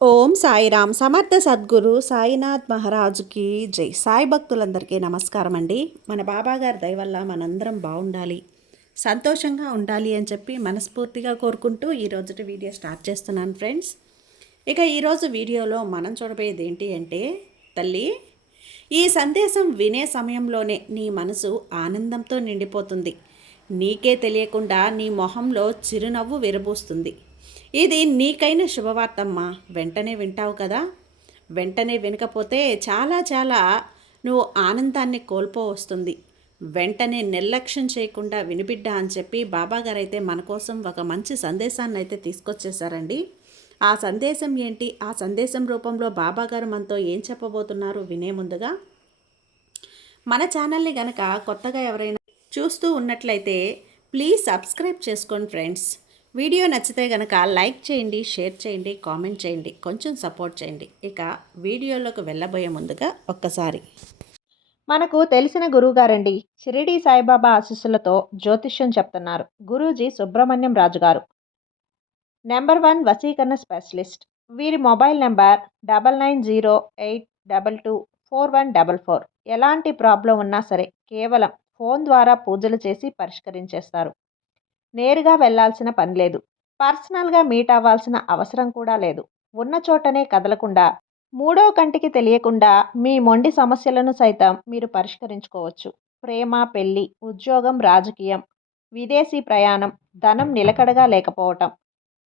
ఓం సాయిరామ్ సమర్థ సద్గురు సాయినాథ్ మహారాజుకి జై. సాయి భక్తులందరికీ నమస్కారం అండి. మన బాబాగారి దయ వల్ల మనందరం బాగుండాలి, సంతోషంగా ఉండాలి అని చెప్పి మనస్ఫూర్తిగా కోరుకుంటూ ఈరోజు వీడియో స్టార్ట్ చేస్తున్నాను ఫ్రెండ్స్. ఇక ఈరోజు వీడియోలో మనం చూడబోయేది ఏంటి అంటే, తల్లి, ఈ సందేశం వినే సమయంలోనే నీ మనసు ఆనందంతో నిండిపోతుంది. నీకే తెలియకుండా నీ మొహంలో చిరునవ్వు విరబూస్తుంది. ఇది నీకైన శుభవార్తమ్మా. వెంటనే వింటావు కదా. వెంటనే వినకపోతే చాలా నువ్వు ఆనందాన్ని కోల్పోవస్తుంది. వెంటనే నిర్లక్ష్యం చేయకుండా వినిబిడ్డ అని చెప్పి బాబాగారు అయితే మన కోసం ఒక మంచి సందేశాన్ని అయితే తీసుకొచ్చేసారండి. ఆ సందేశం ఏంటి, ఆ సందేశం రూపంలో బాబాగారు మనతో ఏం చెప్పబోతున్నారు వినే ముందుగా మన ఛానల్ని గనక కొత్తగా ఎవరైనా చూస్తూ ఉన్నట్లయితే ప్లీజ్ సబ్స్క్రైబ్ చేసుకోండి ఫ్రెండ్స్. వీడియో నచ్చితే కనుక లైక్ చేయండి, షేర్ చేయండి, కామెంట్ చేయండి, కొంచెం సపోర్ట్ చేయండి. ఇక వీడియోలోకి వెళ్ళబోయే ముందుగా ఒక్కసారి మనకు తెలిసిన గురువుగారండి. షిరిడి సాయిబాబా ఆశీస్సులతో జ్యోతిష్యం చెప్తున్నారు గురూజీ సుబ్రహ్మణ్యం రాజు గారు. నెంబర్ 1 వశీకరణ స్పెషలిస్ట్. వీరి మొబైల్ నెంబర్ 9908224144. ఎలాంటి ప్రాబ్లం ఉన్నా సరే కేవలం ఫోన్ ద్వారా పూజలు చేసి పరిష్కరించేస్తారు. నేరుగా వెళ్లాల్సిన పని లేదు. పర్సనల్గా మీట్ అవ్వాల్సిన అవసరం కూడా లేదు. ఉన్న చోటనే కదలకుండా, మూడో కంటికి తెలియకుండా మీ మొండి సమస్యలను సైతం మీరు పరిష్కరించుకోవచ్చు. ప్రేమ, పెళ్లి, ఉద్యోగం, రాజకీయం, విదేశీ ప్రయాణం, ధనం నిలకడగా లేకపోవటం,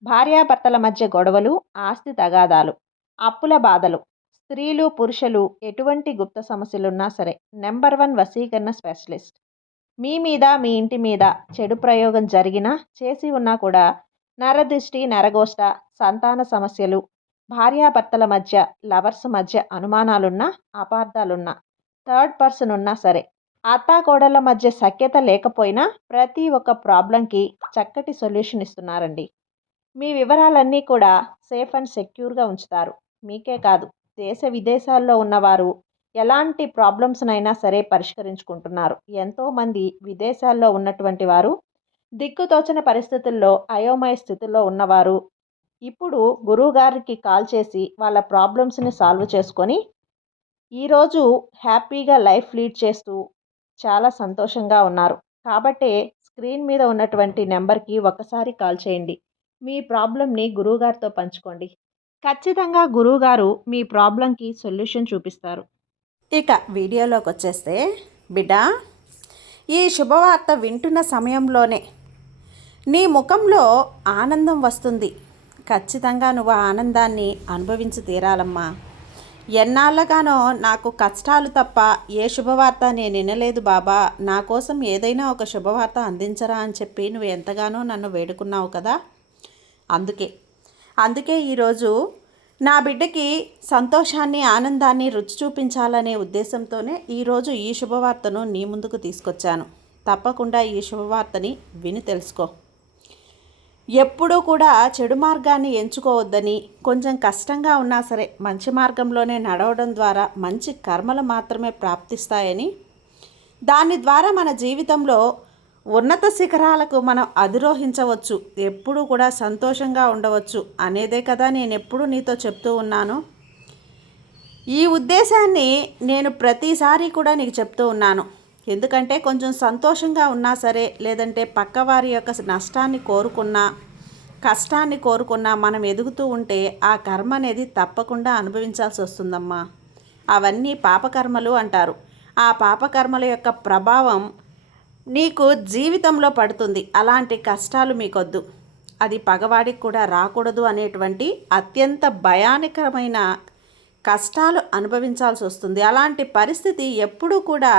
భార్యాభర్తల మధ్య గొడవలు, ఆస్తి తగాదాలు, అప్పుల బాధలు, స్త్రీలు పురుషులు ఎటువంటి గుప్త సమస్యలున్నా సరే నెంబర్ 1 వశీకరణ స్పెషలిస్ట్. మీ మీద, మీ ఇంటి మీద చెడు ప్రయోగం జరిగినా, చేసి ఉన్నా కూడా నరదృష్టి, నరగోష్ట, సంతాన సమస్యలు, భార్యాభర్తల మధ్య, లవర్స్ మధ్య అనుమానాలున్నా, అపార్థాలున్నా, థర్డ్ పర్సన్ ఉన్నా సరే, అత్తాకోడళ్ళ మధ్య సఖ్యత లేకపోయినా ప్రతి ఒక్క ప్రాబ్లంకి చక్కటి సొల్యూషన్ ఇస్తున్నారండి. మీ వివరాలన్నీ కూడా సేఫ్ అండ్ సెక్యూర్గా ఉంచుతారు. మీకే కాదు, దేశ విదేశాల్లో ఉన్నవారు ఎలాంటి ప్రాబ్లమ్స్నైనా సరే పరిష్కరించుకుంటున్నారు. ఎంతోమంది విదేశాల్లో ఉన్నటువంటి వారు, దిక్కుతోచని పరిస్థితుల్లో, అయోమయ స్థితిలో ఉన్నవారు ఇప్పుడు గురువుగారికి కాల్ చేసి వాళ్ళ ప్రాబ్లమ్స్ని సాల్వ్ చేసుకొని ఈరోజు హ్యాపీగా లైఫ్ లీడ్ చేస్తూ చాలా సంతోషంగా ఉన్నారు. కాబట్టే స్క్రీన్ మీద ఉన్నటువంటి నెంబర్కి ఒకసారి కాల్ చేయండి. మీ ప్రాబ్లంని గురువుగారితో పంచుకోండి. ఖచ్చితంగా గురువుగారు మీ ప్రాబ్లంకి సొల్యూషన్ చూపిస్తారు. ఇక వీడియోలోకి వచ్చేస్తే, బిడ్డ, ఈ శుభవార్త వింటున్న సమయంలోనే నీ ముఖంలో ఆనందం వస్తుంది. ఖచ్చితంగా నువ్వు ఆ ఆనందాన్ని అనుభవించి తీరాలమ్మా. ఎన్నాళ్ళగానో నాకు కష్టాలు తప్ప ఏ శుభవార్త నేను వినలేదు బాబా, నా కోసం ఏదైనా ఒక శుభవార్త అందించరా అని చెప్పి నువ్వు ఎంతగానో నన్ను వేడుకున్నావు కదా. అందుకే ఈరోజు నా బిడ్డకి సంతోషాన్ని, ఆనందాన్ని రుచి చూపించాలనే ఉద్దేశంతోనే ఈరోజు ఈ శుభవార్తను నీ ముందుకు తీసుకొచ్చాను. తప్పకుండా ఈ శుభవార్తని విని తెలుసుకో. ఎప్పుడూ కూడా చెడు మార్గాన్ని ఎంచుకోవద్దని, కొంచెం కష్టంగా ఉన్నా సరే మంచి మార్గంలోనే నడవడం ద్వారా మంచి కర్మలు మాత్రమే ప్రాప్తిస్తాయని, దాని ద్వారా మన జీవితంలో ఉన్నత శిఖరాలకు మనం అధిరోహించవచ్చు, ఎప్పుడూ కూడా సంతోషంగా ఉండవచ్చు అనేదే కదా నేను ఎప్పుడూ నీతో చెప్తూ ఉన్నాను. ఈ ఉద్దేశాన్ని నేను ప్రతిసారి కూడా నీకు చెప్తూ ఉన్నాను. ఎందుకంటే కొంచెం సంతోషంగా ఉన్నా సరే, లేదంటే పక్కవారి యొక్క నష్టాన్ని కోరుకున్నా, కష్టాన్ని కోరుకున్నా మనం ఎదుగుతూ ఉంటే ఆ కర్మ అనేది తప్పకుండా అనుభవించాల్సి వస్తుందమ్మా. అవన్నీ పాపకర్మలు అంటారు. ఆ పాపకర్మల యొక్క ప్రభావం నీకు జీవితంలో పడుతుంది. అలాంటి కష్టాలు మీకొద్దు, అది పగవాడికి కూడా రాకూడదు అనేటువంటి అత్యంత భయానకరమైన కష్టాలు అనుభవించాల్సి వస్తుంది. అలాంటి పరిస్థితి ఎప్పుడూ కూడా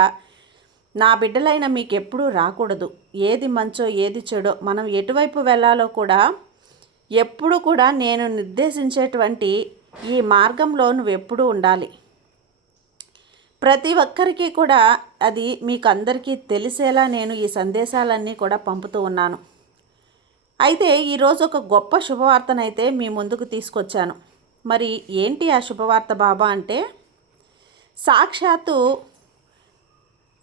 నా బిడ్డలైన మీకు ఎప్పుడూ రాకూడదు. ఏది మంచో ఏది చెడో, మనం ఎటువైపు వెళ్ళాలో కూడా ఎప్పుడూ కూడా నేను నిర్దేశించేటువంటి ఈ మార్గంలో నువ్వు ఎప్పుడూ ఉండాలి. ప్రతి ఒక్కరికి కూడా అది మీకు అందరికీ తెలిసేలా నేను ఈ సందేశాలన్నీ కూడా పంపుతూ ఉన్నాను. అయితే ఈరోజు ఒక గొప్ప శుభవార్తనైతే మీ ముందుకు తీసుకొచ్చాను. మరి ఏంటి ఆ శుభవార్త బాబా అంటే, సాక్షాత్తు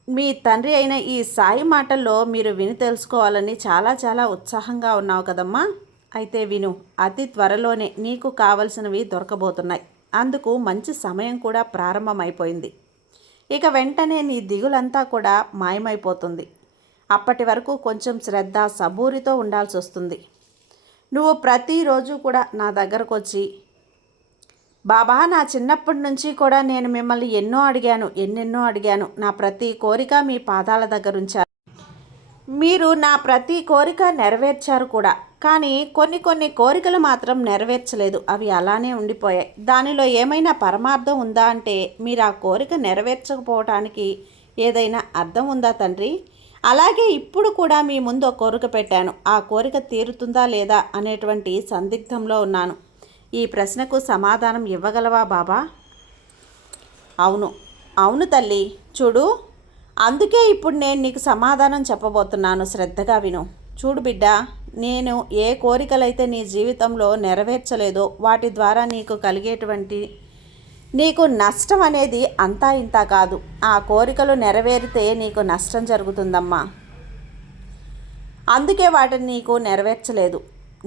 మీ తండ్రి అయిన ఈ సాయి మాటల్లో మీరు విని తెలుసుకోవాలని చాలా ఉత్సాహంగా ఉన్నావు కదమ్మా. అయితే విను, అతి త్వరలోనే నీకు కావలసినవి దొరకబోతున్నాయి. అందుకు మంచి సమయం కూడా ప్రారంభమైపోయింది. ఇక వెంటనే నీ దిగులంతా కూడా మాయమైపోతుంది. అప్పటి వరకు కొంచెం శ్రద్ధ సబూరితో ఉండాల్సి వస్తుంది. నువ్వు ప్రతిరోజు కూడా నా దగ్గరకు వచ్చి, బాబా, నా చిన్నప్పటి నుంచి కూడా నేను మిమ్మల్ని ఎన్నెన్నో అడిగాను. నా ప్రతి కోరిక మీ పాదాల దగ్గర ఉంచాను. మీరు నా ప్రతి కోరిక నెరవేర్చారు కూడా. కానీ కొన్ని కోరికలు మాత్రం నెరవేర్చలేదు. అవి అలానే ఉండిపోయాయి. దానిలో ఏమైనా పరమార్థం ఉందా అంటే మీరు ఆ కోరిక నెరవేర్చకపోవటానికి ఏదైనా అర్థం ఉందా తండ్రి? అలాగే ఇప్పుడు కూడా మీ ముందు ఒక కోరిక పెట్టాను. ఆ కోరిక తీరుతుందా లేదా అనేటువంటి సందిగ్ధంలో ఉన్నాను. ఈ ప్రశ్నకు సమాధానం ఇవ్వగలవా బాబా? అవును తల్లి. చూడు, అందుకే ఇప్పుడు నేను నీకు సమాధానం చెప్పబోతున్నాను. శ్రద్ధగా విను. చూడు బిడ్డ, నేను ఏ కోరికలైతే నీ జీవితంలో నెరవేర్చలేదో వాటి ద్వారా నీకు నష్టం అనేది అంతా ఇంత కాదు. ఆ కోరికలు నెరవేరితే నీకు నష్టం జరుగుతుందమ్మా. అందుకే వాటిని నీకు నెరవేర్చలేదు.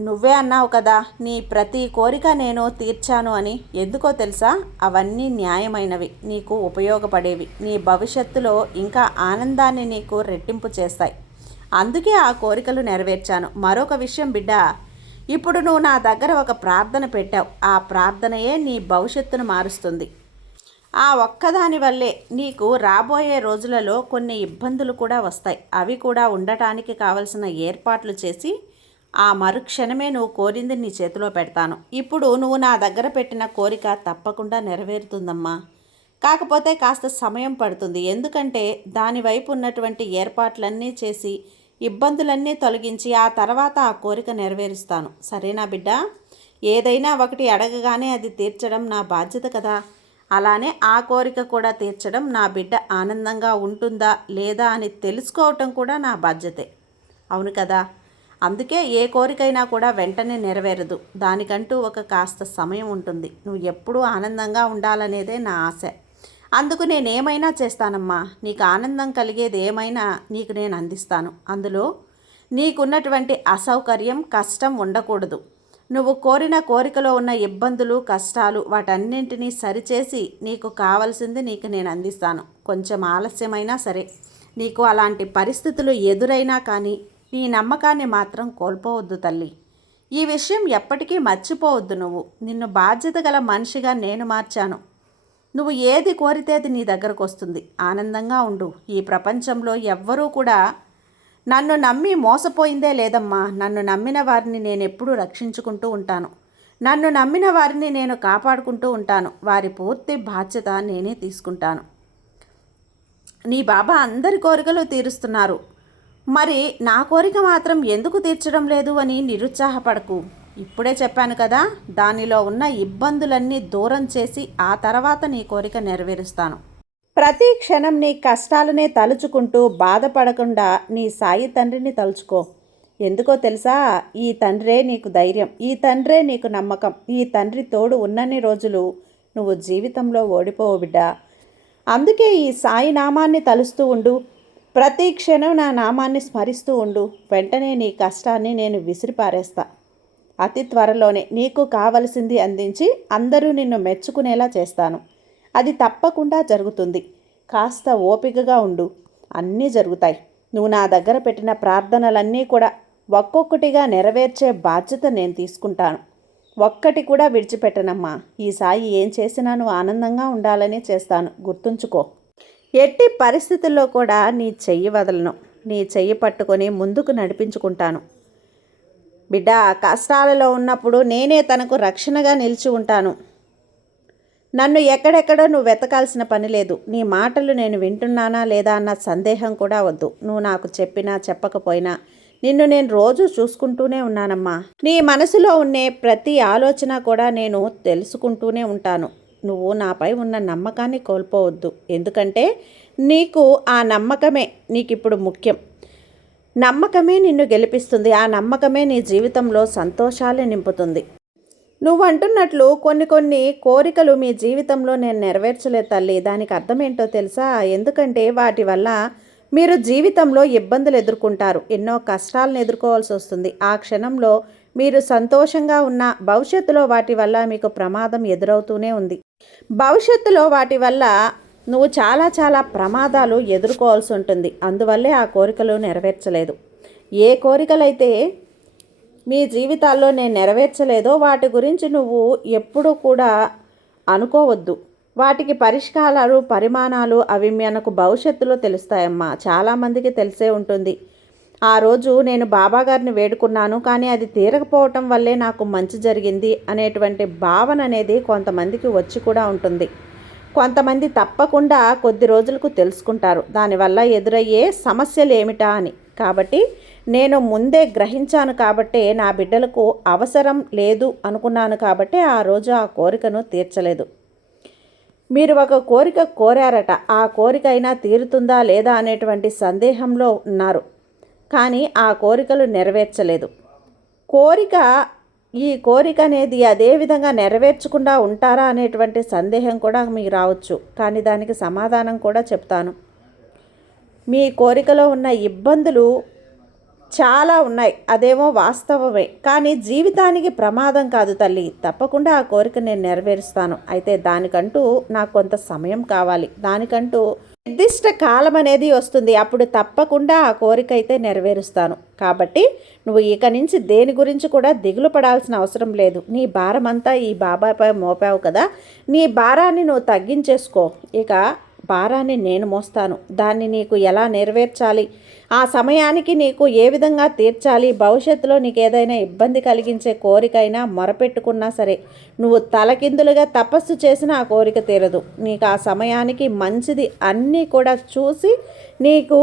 నువ్వే అన్నావు కదా, నీ ప్రతి కోరిక నేను తీర్చాను అని. ఎందుకో తెలుసా? అవన్నీ న్యాయమైనవి, నీకు ఉపయోగపడేవి, నీ భవిష్యత్తులో ఇంకా ఆనందాన్ని నీకు రెట్టింపు చేస్తాయి. అందుకే ఆ కోరికలు నెరవేర్చాను. మరొక విషయం బిడ్డ, ఇప్పుడు నువ్వు నా దగ్గర ఒక ప్రార్థన పెట్టావు. ఆ ప్రార్థనయే నీ భవిష్యత్తును మారుస్తుంది. ఆ ఒక్కదాని వల్లే నీకు రాబోయే రోజులలో కొన్ని ఇబ్బందులు కూడా వస్తాయి. అవి కూడా ఉండటానికి కావలసిన ఏర్పాట్లు చేసి ఆ మరుక్షణమే నువ్వు కోరింది నీ చేతిలో పెడతాను. ఇప్పుడు నువ్వు నా దగ్గర పెట్టిన కోరిక తప్పకుండా నెరవేరుతుందమ్మా. కాకపోతే కాస్త సమయం పడుతుంది. ఎందుకంటే దానివైపు ఉన్నటువంటి ఏర్పాట్లన్నీ చేసి ఇబ్బందులన్నీ తొలగించి ఆ తర్వాత ఆ కోరిక నెరవేరుస్తాను. సరేనా బిడ్డ? ఏదైనా ఒకటి అడగగానే అది తీర్చడం నా బాధ్యత కదా. అలానే ఆ కోరిక కూడా తీర్చడం, నా బిడ్డ ఆనందంగా ఉంటుందా లేదా అని తెలుసుకోవటం కూడా నా బాధ్యతే. అవును కదా? అందుకే ఏ కోరికైనా కూడా వెంటనే నెరవేరదు. దానికంటూ ఒక కాస్త సమయం ఉంటుంది. నువ్వు ఎప్పుడూ ఆనందంగా ఉండాలనేదే నా ఆశ. అందుకు నేనేమైనా చేస్తానమ్మా. నీకు ఆనందం కలిగేది ఏమైనా నీకు నేను అందిస్తాను. అందులో నీకున్నటువంటి అసౌకర్యం, కష్టం ఉండకూడదు. నువ్వు కోరిన కోరికలో ఉన్న ఇబ్బందులు, కష్టాలు వాటన్నింటినీ సరిచేసి నీకు కావాల్సింది నీకు నేను అందిస్తాను. కొంచెం ఆలస్యమైనా సరే, నీకు అలాంటి పరిస్థితులు ఎదురైనా కానీ నీ నమ్మకాన్ని మాత్రం కోల్పోవద్దు తల్లి. ఈ విషయం ఎప్పటికీ మర్చిపోవద్దు. నిన్ను బాధ్యత గల మనిషిగా నేను మార్చాను. నువ్వు ఏది కోరితే అది నీ దగ్గరకు వస్తుంది. ఆనందంగా ఉండు. ఈ ప్రపంచంలో ఎవ్వరూ కూడా నన్ను నమ్మి మోసపోయిందే లేదమ్మా. నన్ను నమ్మిన వారిని నేను ఎప్పుడూ రక్షించుకుంటూ ఉంటాను. నన్ను నమ్మిన వారిని నేను కాపాడుకుంటూ ఉంటాను. వారి పూర్తి బాధ్యత నేనే తీసుకుంటాను. నీ బాబా అందరి కోరికలు తీరుస్తున్నారు. మరి నా కోరిక మాత్రం ఎందుకు తీర్చడం లేదు అని నిరుత్సాహపడకు. ఇప్పుడే చెప్పాను కదా, దానిలో ఉన్న ఇబ్బందులన్నీ దూరం చేసి ఆ తర్వాత నీ కోరిక నెరవేరుస్తాను. ప్రతి క్షణం నీ కష్టాలనే తలుచుకుంటూ బాధపడకుండా నీ సాయి తండ్రిని తలుచుకో. ఎందుకో తెలుసా? ఈ తండ్రే నీకు ధైర్యం, ఈ తండ్రే నీకు నమ్మకం. ఈ తండ్రి తోడు ఉన్నన్ని రోజులు నువ్వు జీవితంలో ఓడిపోవు బిడ్డ. అందుకే ఈ సాయి నామాన్ని తలుస్తూ ఉండు. ప్రతి క్షణం నా నామాన్ని స్మరిస్తూ ఉండు. వెంటనే నీ కష్టాన్ని నేను విసిరిపారేస్తా. అతి త్వరలోనే నీకు కావలసింది అందించి అందరూ నిన్ను మెచ్చుకునేలా చేస్తాను. అది తప్పకుండా జరుగుతుంది. కాస్త ఓపికగా ఉండు, అన్నీ జరుగుతాయి. నువ్వు నా దగ్గర పెట్టిన ప్రార్థనలన్నీ కూడా ఒక్కొక్కటిగా నెరవేర్చే బాధ్యత నేను తీసుకుంటాను. ఒక్కటి కూడా విడిచిపెట్టనమ్మా. ఈ సాయి ఏం చేసినా నువ్వు ఆనందంగా ఉండాలని చేస్తాను. గుర్తుంచుకో. ఎట్టి పరిస్థితుల్లో కూడా నీ చెయ్యి వదలను. నీ చెయ్యి పట్టుకొని ముందుకు నడిపించుకుంటాను. బిడ్డ కష్టాలలో ఉన్నప్పుడు నేనే తనకు రక్షణగా నిలిచి ఉంటాను. నన్ను ఎక్కడెక్కడో నువ్వు వెతకాల్సిన పని లేదు. నీ మాటలు నేను వింటున్నానా లేదా అన్న సందేహం కూడా వద్దు. నువ్వు నాకు చెప్పినా చెప్పకపోయినా నిన్ను నేను రోజు చూసుకుంటూనే ఉన్నానమ్మా. నీ మనసులో ఉండే ప్రతి ఆలోచన కూడా నేను తెలుసుకుంటూనే ఉంటాను. నువ్వు నాపై ఉన్న నమ్మకాన్ని కోల్పోవద్దు. ఎందుకంటే నీకు ఆ నమ్మకమే నీకిప్పుడు ముఖ్యం. నమ్మకమే నిన్ను గెలిపిస్తుంది. ఆ నమ్మకమే నీ జీవితంలో సంతోషాలు నింపుతుంది. నువ్వు అంటున్నట్లు కొన్ని కోరికలు మీ జీవితంలో నేను నెరవేర్చలేదు తల్లి. దానికి అర్థం ఏంటో తెలుసా? ఎందుకంటే వాటి వల్ల మీరు జీవితంలో ఇబ్బందులు ఎదుర్కొంటారు. ఎన్నో కష్టాలను ఎదుర్కోవాల్సి వస్తుంది. ఆ క్షణంలో మీరు సంతోషంగా ఉన్న భవిష్యత్తులో వాటి వల్ల మీకు ప్రమాదం ఎదురవుతూనే ఉంది. భవిష్యత్తులో వాటి వల్ల నువ్వు చాలా ప్రమాదాలు ఎదుర్కోవాల్సి ఉంటుంది. అందువల్లే ఆ కోరికలు నెరవేర్చలేదు. ఏ కోరికలైతే మీ జీవితాల్లో నేను నెరవేర్చలేదో వాటి గురించి నువ్వు ఎప్పుడూ కూడా అనుకోవద్దు. వాటికి పరిష్కారాలు, పరిమాణాలు అవి మనకు భవిష్యత్తులో తెలుస్తాయమ్మా. చాలామందికి తెలిసే ఉంటుంది. ఆ రోజు నేను బాబాగారిని వేడుకున్నాను, కానీ అది తీరకపోవటం వల్లే నాకు మంచి జరిగింది అనేటువంటి భావన అనేది కొంతమందికి వచ్చి కూడా ఉంటుంది. కొంతమంది తప్పకుండా కొద్ది రోజులకు తెలుసుకుంటారు దానివల్ల ఎదురయ్యే సమస్యలు ఏమిటా అని. కాబట్టి నేను ముందే గ్రహించాను కాబట్టే నా బిడ్డలకు అవసరం లేదు అనుకున్నాను కాబట్టే ఆ రోజు ఆ కోరికను తీర్చలేదు. మీరు ఒక కోరిక కోరారట, ఆ కోరిక అయినా తీరుతుందా లేదా అనేటువంటి సందేహంలో ఉన్నారు. కానీ ఆ కోరికలు నెరవేర్చలేదు. ఈ కోరిక అనేది అదే విధంగా నెరవేర్చకుండా ఉంటారా అనేటువంటి సందేహం కూడా మీకు రావచ్చు. కానీ దానికి సమాధానం కూడా చెప్తాను. మీ కోరికలో ఉన్న ఇబ్బందులు చాలా ఉన్నాయి, అదేమో వాస్తవమే. కానీ జీవితానికి ప్రమాదం కాదు తల్లి. తప్పకుండా ఆ కోరిక నేను నెరవేరుస్తాను. అయితే దానికంటూ నాకు కొంత సమయం కావాలి. దానికంటూ నిర్దిష్ట కాలం అనేది వస్తుంది. అప్పుడు తప్పకుండా ఆ కోరిక అయితే నెరవేరుస్తాను. కాబట్టి నువ్వు ఇక నుంచి దేని గురించి కూడా దిగులు పడాల్సిన అవసరం లేదు. నీ భారమంతా ఈ బాబాపై మోపావు కదా, నీ భారాన్ని నువ్వు తగ్గించేసుకో. ఇక భారాన్ని నేను మోస్తాను. దాన్ని నీకు ఎలా నెరవేర్చాలి, ఆ సమయానికి నీకు ఏ విధంగా తీర్చాలి, భవిష్యత్తులో నీకు ఏదైనా ఇబ్బంది కలిగించే కోరికైనా మొరపెట్టుకున్నా సరే, నువ్వు తలకిందులుగా తపస్సు చేసిన ఆ కోరిక తీరదు. నీకు ఆ సమయానికి మంచిది అన్నీ కూడా చూసి నీకు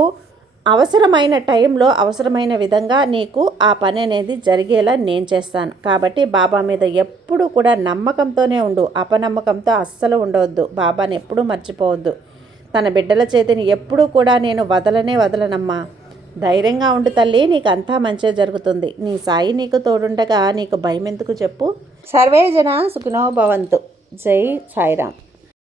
అవసరమైన టైంలో అవసరమైన విధంగా నీకు ఆ పని అనేది జరిగేలా నేను చేస్తాను. కాబట్టి బాబా మీద ఎప్పుడూ కూడా నమ్మకంతోనే ఉండు. అపనమ్మకంతో అస్సలు ఉండవద్దు. బాబాని ఎప్పుడూ మర్చిపోవద్దు. తన బిడ్డల చేతిని ఎప్పుడూ కూడా నేను వదలనమ్మా. ధైర్యంగా ఉండు తల్లి, నీకు అంతా మంచిగా జరుగుతుంది. నీ సాయి నీకు తోడుండగా నీకు భయం ఎందుకు చెప్పు. సర్వే జన సుఖినో భవంతు. జై సాయిరామ్.